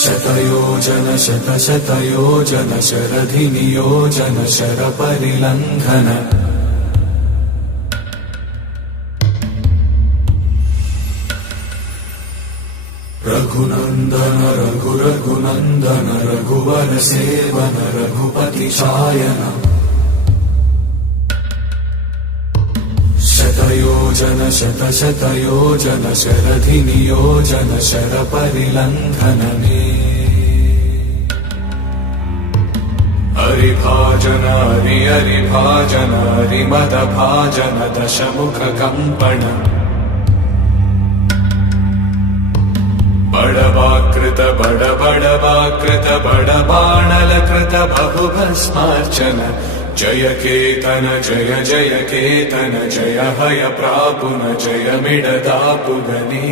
शतयोजन शतशतयोजन शरधिनियोजन शरपरिलङ्घन रघुनन्दन रघुरघुनन्दन रघुवर सेवन रघुपति चायन शतयोजन शतशतयोजन शरधिनियोजन शरपरिलङ्घन हरिभाजन हरिभाजन हरिमदभाजन दशमुखकम्पण बड़वाकृत बड़वाकृत बड़बाणलकृत बहुभस्मार्चन जय केतन जय केतन जय हय प्रापुन जय मिडदापुगनी।